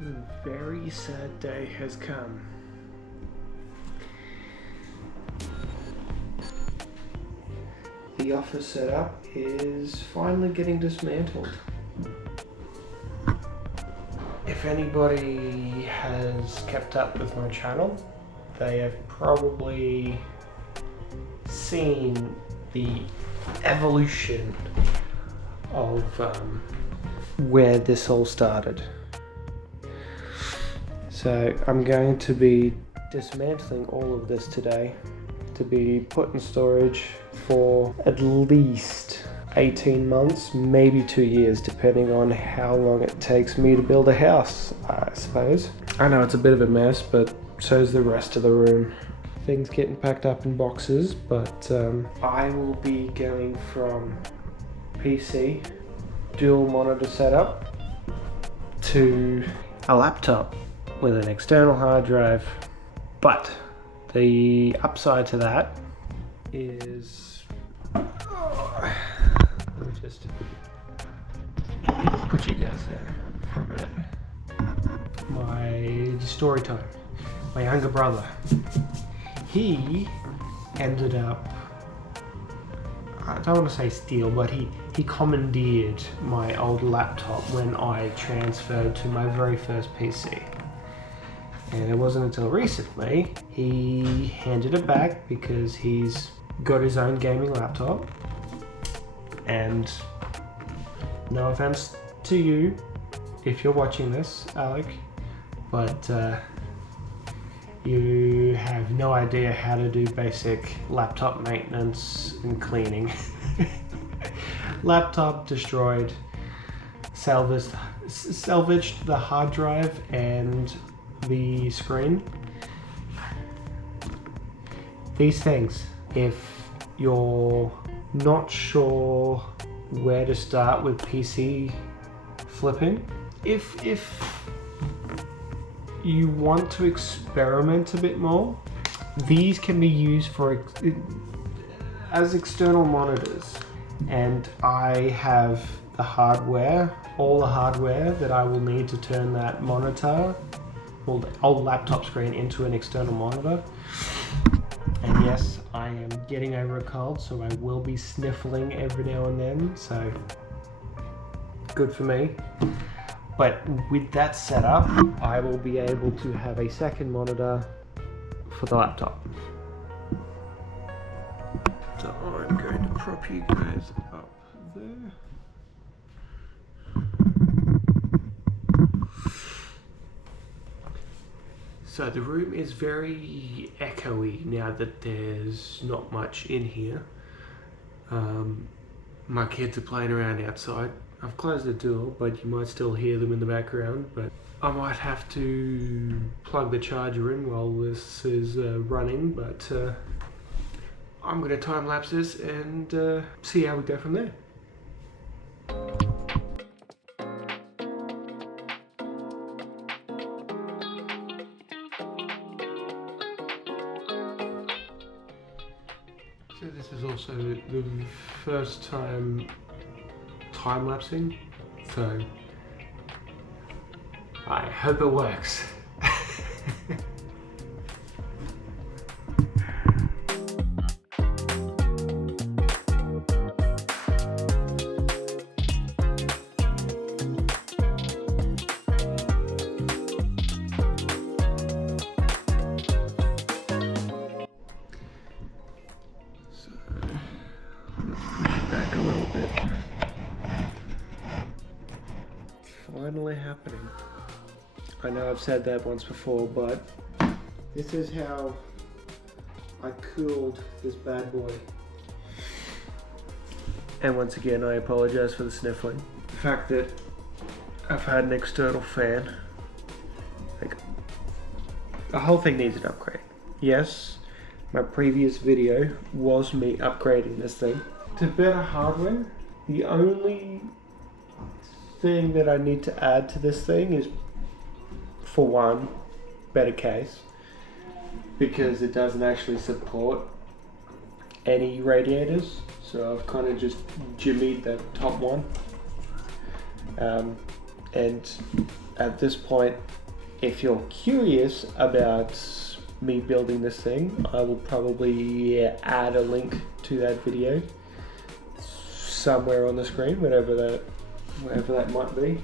A very sad day has come. The office setup is finally getting dismantled. If anybody has kept up with my channel, they have probably seen the evolution of where this all started. So I'm going to be dismantling all of this today to be put in storage for at least 18 months, maybe 2 years, depending on how long it takes me to build a house, I suppose. I know it's a bit of a mess, but so's the rest of the room. Things getting packed up in boxes, but I will be going from PC, dual monitor setup, to a laptop with an external hard drive. But the upside to that is, let me just put you guys there for a minute. My story time. My younger brother, he ended up, I don't want to say steal, but he commandeered my old laptop when I transferred to my very first PC. And it wasn't until recently he handed it back because he's got his own gaming laptop. And no offense to you if you're watching this, Alec, but you have no idea how to do basic laptop maintenance and cleaning. Laptop destroyed, salvaged the hard drive and the screen. These things, if you're not sure where to start with PC flipping, if you want to experiment a bit more, these can be used for as external monitors. And I have the hardware, all the hardware that I will need to turn that monitor, or the old laptop screen, into an external monitor. And yes, I am getting over a cold, so I will be sniffling every now and then, so good for me. But with that setup, I will be able to have a second monitor for the laptop. So I'm going to prop you guys up there. So the room is very echoey now that there's not much in here. My kids are playing around outside. I've closed the door, but you might still hear them in the background. But I might have to plug the charger in while this is running, but I'm going to time lapse this and see how we go from there. So this is also the first time time-lapsing, so I hope it works. Back a little bit. Finally happening. I know I've said that once before, but this is how I cooled this bad boy. And once again, I apologize for the sniffling. The fact that I've had an external fan, like, the whole thing needs an upgrade. Yes, my previous video was me upgrading this thing to better hardware. The only thing that I need to add to this thing is, for one, better case, because it doesn't actually support any radiators, so I've kind of just jimmied the top one. And at this point, if you're curious about me building this thing, I will probably add a link to that video somewhere on the screen, wherever that might be.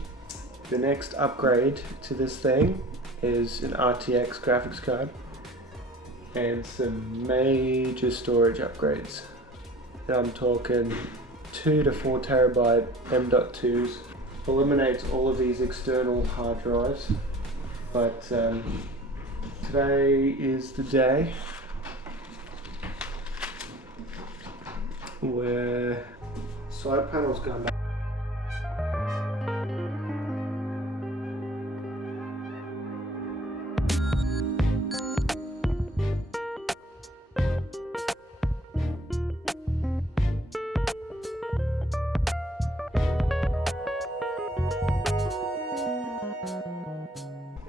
The next upgrade to this thing is an RTX graphics card and some major storage upgrades. I'm talking 2 to 4 terabyte M.2s. Eliminates all of these external hard drives, but today is the day where side panel's going back.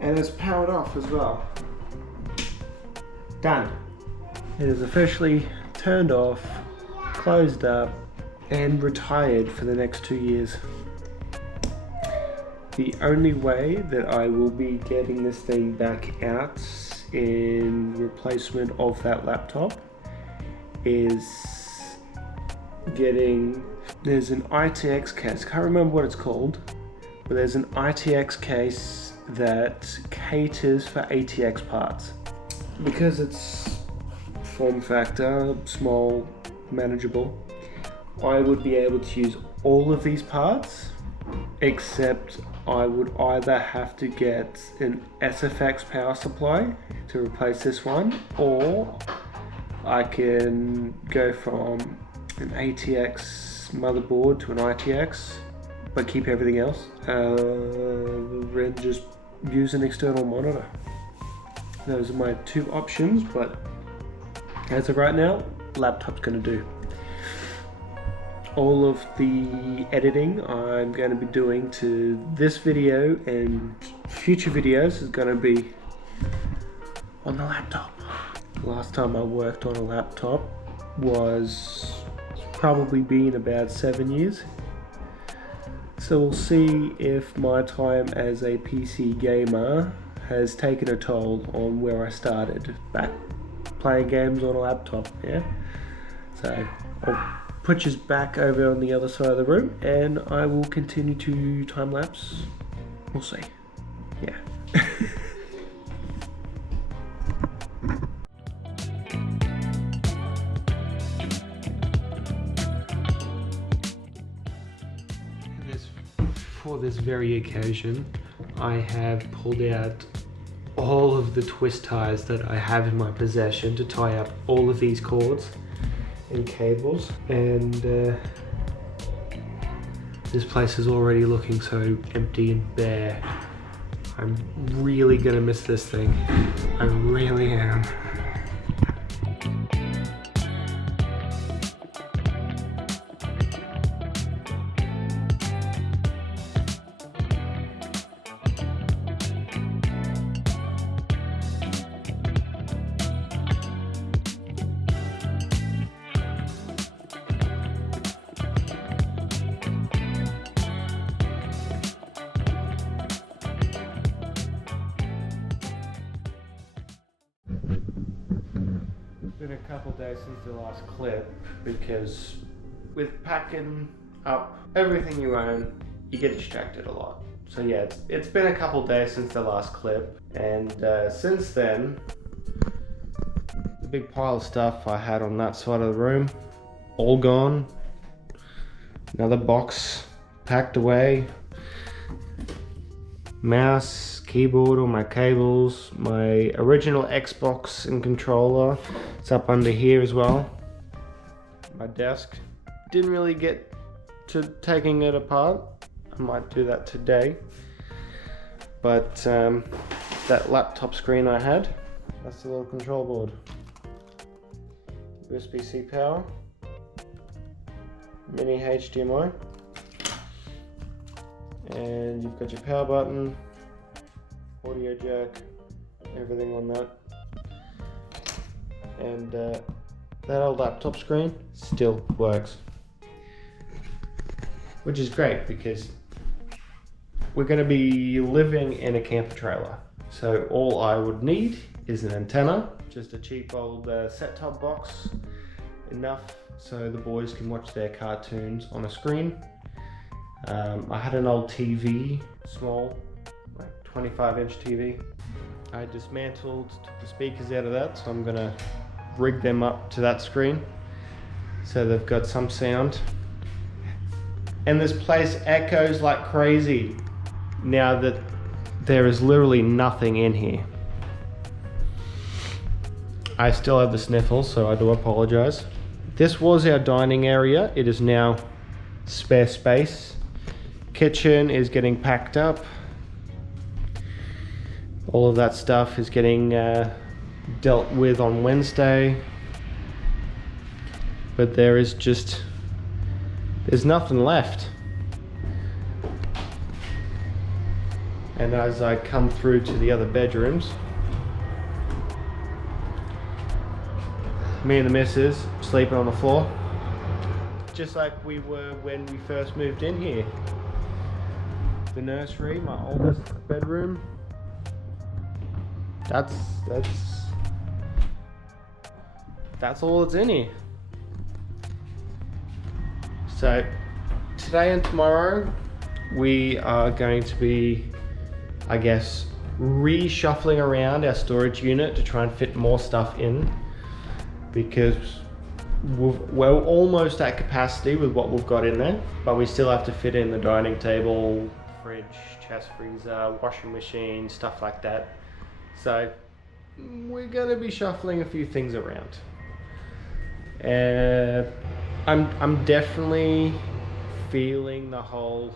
And it's powered off as well. Done. It is officially turned off, closed up, and retired for the next 2 years. The only way that I will be getting this thing back out in replacement of that laptop is there's an ITX case, I can't remember what it's called, but there's an ITX case that caters for ATX parts. Because it's form factor, small, manageable, I would be able to use all of these parts, except I would either have to get an SFX power supply to replace this one, or I can go from an ATX motherboard to an ITX, but keep everything else, and just use an external monitor. Those are my 2 options, but as of right now, laptop's gonna do. All of the editing I'm going to be doing to this video and future videos is going to be on the laptop. The last time I worked on a laptop was probably been about 7 years. So we'll see if my time as a PC gamer has taken a toll on where I started back playing games on a laptop. Yeah. So I'll put you back over on the other side of the room and I will continue to time lapse. We'll see. Yeah. For this very occasion, I have pulled out all of the twist ties that I have in my possession to tie up all of these cords and cables, and this place is already looking so empty and bare. I'm really gonna miss this thing. I really am. Been a couple days since the last clip, because with packing up everything you own, you get distracted a lot. So yeah, it's been a couple days since the last clip, and since then, the big pile of stuff I had on that side of the room, all gone. Another box packed away. Mouse, keyboard, all my cables, my original Xbox and controller, it's up under here as well. My desk, didn't really get to taking it apart. I might do that today. But that laptop screen I had, that's the little control board. USB-C power, mini HDMI, and you've got your power button, audio jack, everything on that. And that old laptop screen still works, which is great because we're going to be living in a camper trailer. So all I would need is an antenna, just a cheap old set-top box, enough so the boys can watch their cartoons on a screen. I had an old TV, small, like 25-inch TV. I dismantled, took the speakers out of that, so I'm going to rig them up to that screen so they've got some sound. And this place echoes like crazy now that there is literally nothing in here. I still have the sniffles, so I do apologize. This was our dining area. It is now spare space. Kitchen is getting packed up. All of that stuff is getting dealt with on Wednesday. But there's nothing left. And as I come through to the other bedrooms, me and the missus sleeping on the floor, just like we were when we first moved in here. The nursery, my oldest bedroom, that's all that's in here. So today and tomorrow we are going to be, I guess, reshuffling around our storage unit to try and fit more stuff in, because we're almost at capacity with what we've got in there, but we still have to fit in the dining table, fridge, chest freezer, washing machine, stuff like that. So we're going to be shuffling a few things around. I'm definitely feeling the whole,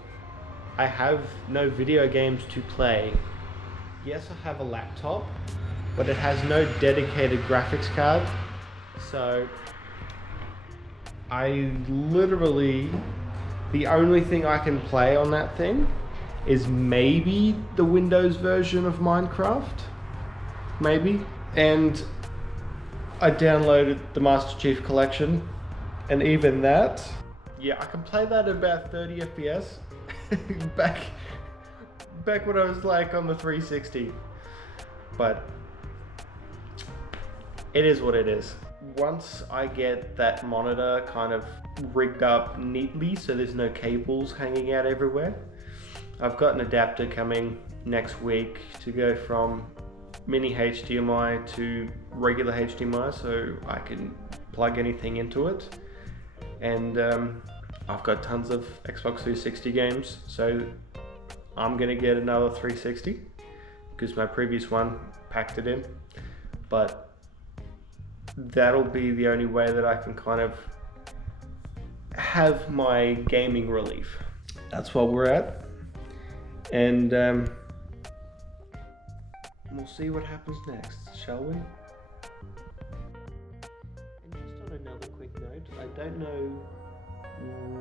I have no video games to play. Yes, I have a laptop, but it has no dedicated graphics card. So I literally, the only thing I can play on that thing is maybe the Windows version of Minecraft, maybe. And I downloaded the Master Chief Collection, and even that, yeah, I can play that at about 30 FPS back when I was like on the 360, but it is what it is. Once I get that monitor kind of rigged up neatly so there's no cables hanging out everywhere, I've got an adapter coming next week to go from mini HDMI to regular HDMI so I can plug anything into it. And I've got tons of Xbox 360 games, so I'm gonna get another 360 because my previous one packed it in. But that'll be the only way that I can kind of have my gaming relief. That's what we're at, and we'll see what happens next, shall we? And just on another quick note, I don't know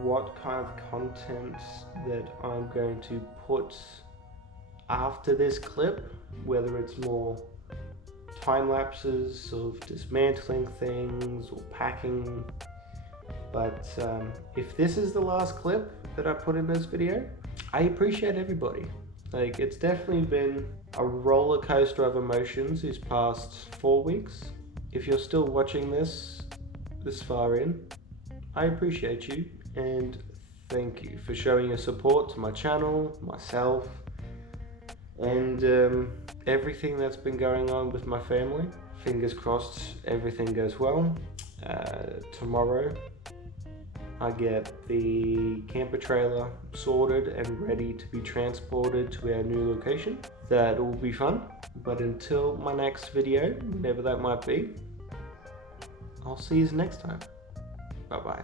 what kind of content that I'm going to put after this clip, whether it's more time lapses of dismantling things or packing, but if this is the last clip that I put in this video, I appreciate everybody. Like, it's definitely been a roller coaster of emotions these past 4 weeks. If you're still watching this far in, I appreciate you, and thank you for showing your support to my channel, myself, and everything that's been going on with my family. Fingers crossed everything goes well. Tomorrow I get the camper trailer sorted and ready to be transported to our new location. That will be fun. But until my next video, whenever that might be, I'll see you next time. Bye bye.